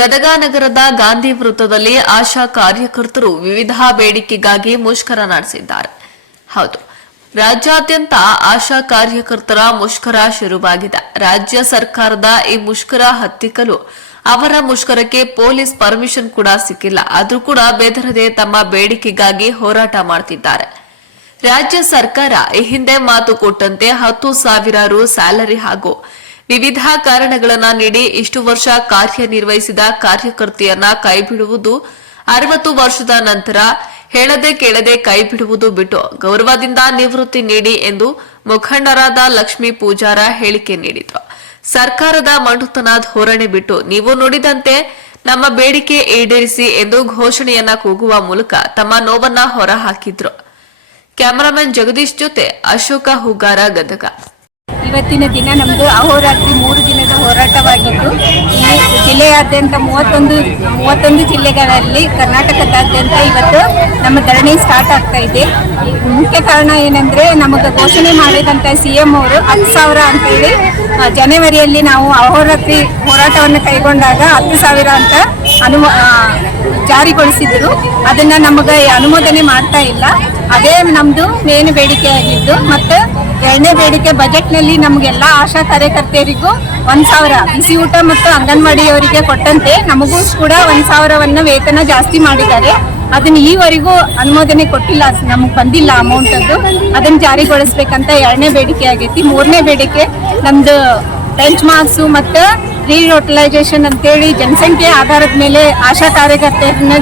ಗದಗ ನಗರದ ಗಾಂಧಿ ವೃತ್ತದಲ್ಲಿ ಆಶಾ ಕಾರ್ಯಕರ್ತರು ವಿವಿಧ ಬೇಡಿಕೆಗಾಗಿ ಮುಷ್ಕರ ನಡೆಸಿದ್ದಾರೆ. ಹೌದು, ರಾಜ್ಯಾದ್ಯಂತ ಆಶಾ ಕಾರ್ಯಕರ್ತರ ಮುಷ್ಕರ ಶುರುವಾಗಿದೆ. ರಾಜ್ಯ ಸರ್ಕಾರದ ಈ ಮುಷ್ಕರ ಹತ್ತಿಕ್ಕಲು ಅವರ ಮುಷ್ಕರಕ್ಕೆ ಪೊಲೀಸ್ ಪರ್ಮಿಷನ್ ಕೂಡ ಸಿಕ್ಕಿಲ್ಲ. ಆದ್ರೂ ಕೂಡ ಬೆದರದೆ ತಮ್ಮ ಬೇಡಿಕೆಗಾಗಿ ಹೋರಾಟ ಮಾಡುತ್ತಿದ್ದಾರೆ. ರಾಜ್ಯ ಸರ್ಕಾರ ಈ ಹಿಂದೆ ಮಾತು ಕೊಟ್ಟಂತೆ 10,000 ರು ಸ್ಯಾಲರಿ ಹಾಗೂ ವಿವಿಧ ಕಾರಣಗಳನ್ನು ನೀಡಿ ಇಷ್ಟು ವರ್ಷ ಕಾರ್ಯನಿರ್ವಹಿಸಿದ ಕಾರ್ಯಕರ್ತೆಯನ್ನ ಕೈಬಿಡುವುದು, 60 ವರ್ಷದ ನಂತರ ಹೇಳದೆ ಕೇಳದೆ ಕೈಬಿಡುವುದು ಬಿಟ್ಟು ಗೌರವದಿಂದ ನಿವೃತ್ತಿ ನೀಡಿ ಎಂದು ಮುಖಂಡರಾದ ಲಕ್ಷ್ಮೀ ಪೂಜಾರ ಹೇಳಿಕೆ ನೀಡಿದ್ರು. ಸರ್ಕಾರದ ಮಂಡುತನ ಧೋರಣೆ ಬಿಟ್ಟು ನೀವು ನುಡಿದಂತೆ ನಮ್ಮ ಬೇಡಿಕೆ ಈಡೇರಿಸಿ ಎಂದು ಘೋಷಣೆಯನ್ನ ಕೂಗುವ ಮೂಲಕ ತಮ್ಮ ನೋವನ್ನ ಹೊರಹಾಕಿದ್ರು. ಕ್ಯಾಮರಾಮನ್ ಜಗದೀಶ್ ಜೊತೆ ಅಶೋಕ ಹುಗಾರ, ಗದಗ. ಇವತ್ತಿನ ದಿನ ನಮ್ಮದು ಅಹೋರಾತ್ರಿ 3 ದಿನದ ಹೋರಾಟವಾಗಿದ್ದು, ಈ ಜಿಲ್ಲೆಯಾದ್ಯಂತ 31 ಜಿಲ್ಲೆಗಳಲ್ಲಿ ಕರ್ನಾಟಕದಾದ್ಯಂತ ಇವತ್ತು ನಮ್ಮ ಧರಣಿ ಸ್ಟಾರ್ಟ್ ಆಗ್ತಾ ಇದೆ. ಮುಖ್ಯ ಕಾರಣ ಏನಂದ್ರೆ, ನಮಗೆ ಘೋಷಣೆ ಮಾಡಿದಂತ CM ಅವರು 10,000 ಅಂತೇಳಿ ಜನವರಿಯಲ್ಲಿ ನಾವು ಅಹೋರಾತ್ರಿ ಹೋರಾಟವನ್ನು ಕೈಗೊಂಡಾಗ 10,000 ಅಂತ ಜಾರಿಗೊಳಿಸಿದ್ರು. ಅದನ್ನ ನಮಗೆ ಅನುಮೋದನೆ ಮಾಡ್ತಾ ಇಲ್ಲ. ಅದೇ ನಮ್ದು ಮೇನ್ ಬೇಡಿಕೆ ಆಗಿದ್ದು. ಮತ್ತು ಎರಡನೇ ಬೇಡಿಕೆ, ಬಜೆಟ್ನಲ್ಲಿ ನಮಗೆಲ್ಲ ಆಶಾ ಕಾರ್ಯಕರ್ತೆಯರಿಗೂ 1,000 ಬಿಸಿ ಊಟ ಮತ್ತು ಅಂಗನವಾಡಿಯವರಿಗೆ ಕೊಟ್ಟಂತೆ ನಮಗೂ ಕೂಡ 1,000 ವೇತನ ಜಾಸ್ತಿ ಮಾಡಿದ್ದಾರೆ. ಅದನ್ನ ಈವರೆಗೂ ಅನುಮೋದನೆ ಕೊಟ್ಟಿಲ್ಲ, ನಮಗೆ ಬಂದಿಲ್ಲ ಅಮೌಂಟ್. ಅದನ್ನ ಜಾರಿಗೊಳಿಸ್ಬೇಕಂತ ಎರಡನೇ ಬೇಡಿಕೆ ಆಗೈತಿ. ಮೂರನೇ ಬೇಡಿಕೆ, ನಮ್ದು ಬೆಂಚ್ ಮಾರ್ಕ್ಸು ಮತ್ತು ರೀಟೋಟಲೈಸೇಷನ್ ಅಂತೇಳಿ ಜನಸಂಖ್ಯೆ ಆಧಾರದ ಮೇಲೆ ಆಶಾ ಕಾರ್ಯಕರ್ತೆಯರನ್ನ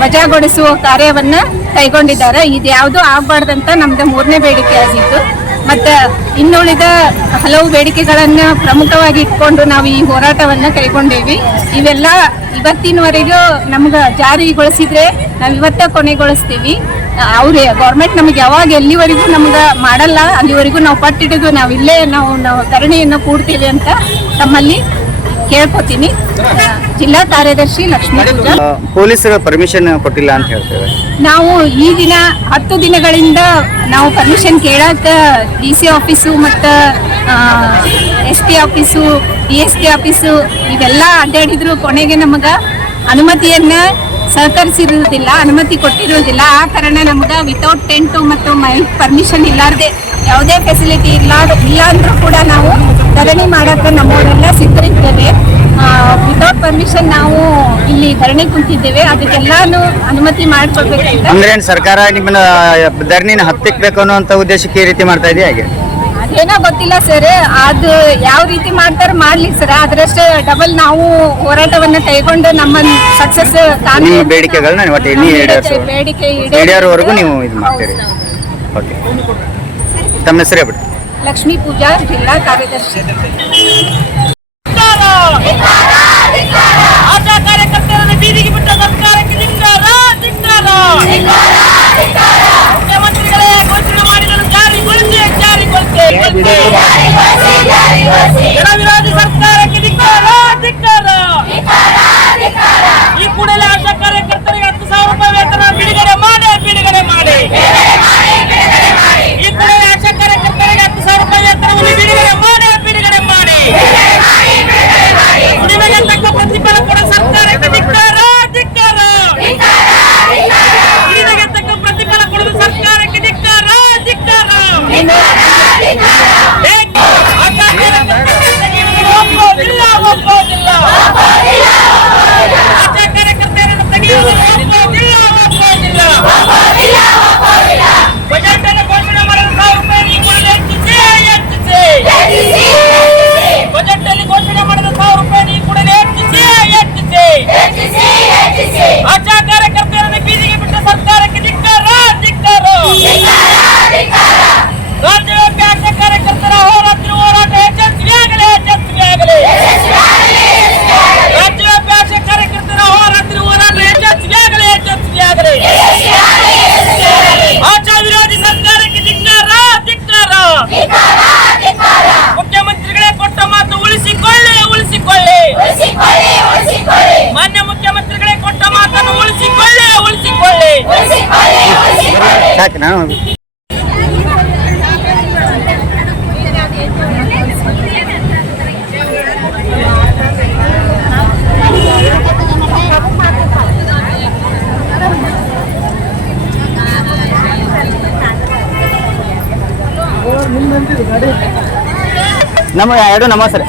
ವಜಾಗೊಳಿಸುವ ಕಾರ್ಯವನ್ನ ಕೈಗೊಂಡಿದ್ದಾರೆ. ಇದು ಯಾವುದೂ ಆಗಬಾರ್ದಂತ ನಮ್ದು ಮೂರನೇ ಬೇಡಿಕೆ ಆಗಿತ್ತು. ಮತ್ತು ಇನ್ನುಳಿದ ಹಲವು ಬೇಡಿಕೆಗಳನ್ನು ಪ್ರಮುಖವಾಗಿ ಇಟ್ಕೊಂಡು ನಾವು ಈ ಹೋರಾಟವನ್ನು ಕೈಗೊಂಡೇವಿ. ಇವೆಲ್ಲ ಇವತ್ತಿನವರೆಗೂ ನಮ್ಗೆ ಜಾರಿಗೊಳಿಸಿದ್ರೆ ನಾವು ಇವತ್ತೇ ಕೊನೆಗೊಳಿಸ್ತೀವಿ. ಅವ್ರೆ ಗೌರ್ಮೆಂಟ್ ನಮಗೆ ಯಾವಾಗ ಎಲ್ಲಿವರೆಗೂ ನಮ್ಗೆ ಮಾಡಲ್ಲ ಅಲ್ಲಿವರೆಗೂ ನಾವು ಪಟ್ಟಿಡಿದು ನಾವು ಇಲ್ಲೇ ನಾವು ಧರಣಿಯನ್ನು ಕೂಡ್ತೀವಿ ಅಂತ ತಮ್ಮಲ್ಲಿ ಕೇಳ್ಕೊತೀನಿ. ಜಿಲ್ಲಾ ಕಾರ್ಯದರ್ಶಿ ಲಕ್ಷ್ಮೀ ಪೂಜಾ. ಪೊಲೀಸರ ಪರ್ಮಿಷನ್ ಕೊಟ್ಟಿಲ್ಲ ಅಂತ ಹೇಳ್ತೇವೆ. ನಾವು ಈ ದಿನ 10 ದಿನಗಳಿಂದ ನಾವು ಪರ್ಮಿಷನ್ ಕೇಳಾಕ DC ಆಫೀಸು ಮತ್ತು SP ಆಫೀಸು, DST ಆಫೀಸು ಇವೆಲ್ಲ ಅಡ್ಡಾಡಿದ್ರು. ಕೊನೆಗೆ ನಮಗೆ ಅನುಮತಿಯನ್ನ ಸಹಕರಿಸಿರುವುದಿಲ್ಲ, ಅನುಮತಿ ಕೊಟ್ಟಿರುವುದಿಲ್ಲ. ಆ ಕಾರಣ ನಮ್ಗೆ ವಿತೌಟ್ ಟೆಂಟು ಮತ್ತು ಮೈಕ್ ಪರ್ಮಿಷನ್ ಇಲ್ಲಾರ್ದೆ ಯಾವುದೇ ಫೆಸಿಲಿಟಿ ಇಲ್ಲ ಅಂದ್ರೂ ಕೂಡ ನಾವು ಧರಣಿ ಮಾಡೋಕ್ಕೆ ನಮ್ಮವರೆಲ್ಲ ಸಿದ್ಧರಿದ್ದೇವೆ. ವಿತೌಟ್ ಪರ್ಮಿಷನ್ ನಾವು ಇಲ್ಲಿ ಧರಣಿ ಕುಂತಿದ್ದೇವೆ. ಅದಕ್ಕೆಲ್ಲಾನು ಅನುಮತಿ ಮಾಡ್ಕೊಳ್ಬೇಕಂತ. ಅಂದ್ರೆ ಸರ್ಕಾರ ನಿಮ್ಮನ್ನ ಧರಣಿನ ಹತ್ತಿಕ್ಬೇಕು ಅನ್ನುವಂತ ಉದ್ದೇಶಕ್ಕೆ ಈ ರೀತಿ ಮಾಡ್ತಾ ಇದೆಯಾ? ಹಾಗೆ ಅದೇನೋ ಗೊತ್ತಿಲ್ಲ ಸರ್, ಅದು ಯಾವ ರೀತಿ ಮಾಡ್ತಾರೆ ಮಾಡ್ಲಿ ಸರ್. ಅದರಷ್ಟೇ ಡಬಲ್ ನಾವು ಹೋರಾಟವನ್ನ ಕೈಗೊಂಡು ನಮ್ಮ ಸಕ್ಸಸ್ ಬೇಡಿಕೆಗಳನ್ನ ಬೇಡಿಕೆ ಈಡೇರೋವರೆಗೂ ನೀವು ಇದು ಮಾಡ್ತೀರಿ. ಓಕೆ, ತಮ್ಮ ಹೆಸರೇ ಬಿಡಿ. ಲಕ್ಷ್ಮೀ ಪೂಜಾ, ಜಿಲ್ಲಾ ಕಾರ್ಯದರ್ಶಿ. ಆಶಾ ಕಾರ್ಯಕರ್ತರನ್ನು ಬೀದಿಗೆ ಬಿಟ್ಟ ಸರ್ಕಾರಕ್ಕೆ ಧಿಕ್ಕಾರ, ಧಿಕ್ಕಾರ. ಮುಖ್ಯಮಂತ್ರಿಗಳೇ ಘೋಷಣೆ ಮಾಡಿದರು, ಜಾರಿಗೊಳಿಸಿ. ಜನ ವಿರೋಧಿ ಸರ್ಕಾರಕ್ಕೆ ಧಿಕ್ಕಾರ, ಧಿಕ್ಕಾರ. ಈ ಕೂಡಲೇ ಆಶಾ ಕಾರ್ಯಕರ್ತರಿಗೆ 10,000 ರೂಪಾಯಿ ವೇತನ ಬಿಡುಗಡೆ ಮಾಡಿ. ಈ ಕೂಡಲೇ ಆಶಾ ಕಾರ್ಯಕರ್ತರಿಗೆ 10,000 ರೂಪಾಯಿ ವೇತನವನ್ನು ಬಿಡುಗಡೆ ಮಾಡಿ. ನಿಮಗೆ ತಕ್ಕ ಪ್ರತಿಫಲ ಕೊಡ ಸರ್ಕಾರಕ್ಕೆ ಧಿಕ್ಕಾರ, ಧಿಕ್ಕಾರ. ನಿಮಗೆ ತಕ್ಕ ಪ್ರತಿಫಲ ಕೊಡಲು ಸರ್ಕಾರಕ್ಕೆ ಧಿಕ್ಕಾರ, ಧಿಕ್ಕಾರ. ಒಪ್ಪೋದಿಲ್ಲ. ಆಶಾ ಕಾರ್ಯಕರ್ತರನ್ನು ತೆಗೆಯುವುದು ಒಪ್ಪೋದಿಲ್ಲ. ಬಜೆಟ್ ಅನ್ನು ಘೋಷಣೆ ಮಾಡಲು 1,000 ರೂಪಾಯಿ ಕೂಡ ಹೆಚ್ಚಿಸಿ. ಬಜೆಟ್ ಅಲ್ಲಿ ಘೋಷಣೆ ಮಾಡಿದ 1,000 ರೂಪಾಯಿ ಕೂಡ ಹೆಚ್ಚಿಸಿ. ಆಶಾ ಕಾರ್ಯಕರ್ತರನ್ನು ಬೀದಿಗೆ ಬಿಟ್ಟ ಸರ್ಕಾರಕ್ಕೆ ಧಿಕ್ಕಾರ, ಧಿಕ್ಕಾರ. ರಾಜ್ಯವ್ಯಾಪಿ ಆಶಾ ಕಾರ್ಯಕರ್ತರ ಹೋರಾಟ ಯಶಸ್ವಿಯಾಗಲಿ. ರಾಜ್ಯವ್ಯಾಪಿ ಆಶಾ ಕಾರ್ಯಕರ್ತರ ಹೋರಾಟ ಯಶಸ್ವಿಯಾಗಲಿ. ಆಶಾ ವಿರೋಧಿ ಸರ್ಕಾರಕ್ಕೆ ಧಿಕ್ಕಾರ, ಧಿಕ್ಕಾರ. ಮುಖ್ಯಮಂತ್ರಿಗಳೇ ಕೊಟ್ಟ ಮಾತು ಉಳಿಸಿಕೊಳ್ಳಿ. ಮಾನ್ಯ ಮುಖ್ಯಮಂತ್ರಿಗಳೇ ಕೊಟ್ಟ ಮಾತನ್ನು ಉಳಿಸಿಕೊಳ್ಳಿ. ನಮ್ಮ ಎರಡು ನಮ್ಮ ಸರ್.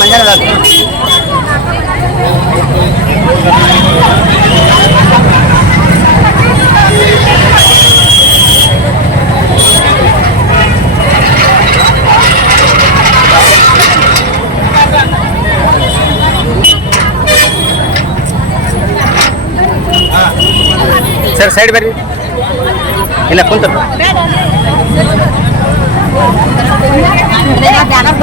ಮಂಜಾನ ಸರ್ ಸೈಡ್ ಬರ್ರಿ. ಇಲ್ಲ ಕುಂತ ಬ್ಯಾನರ್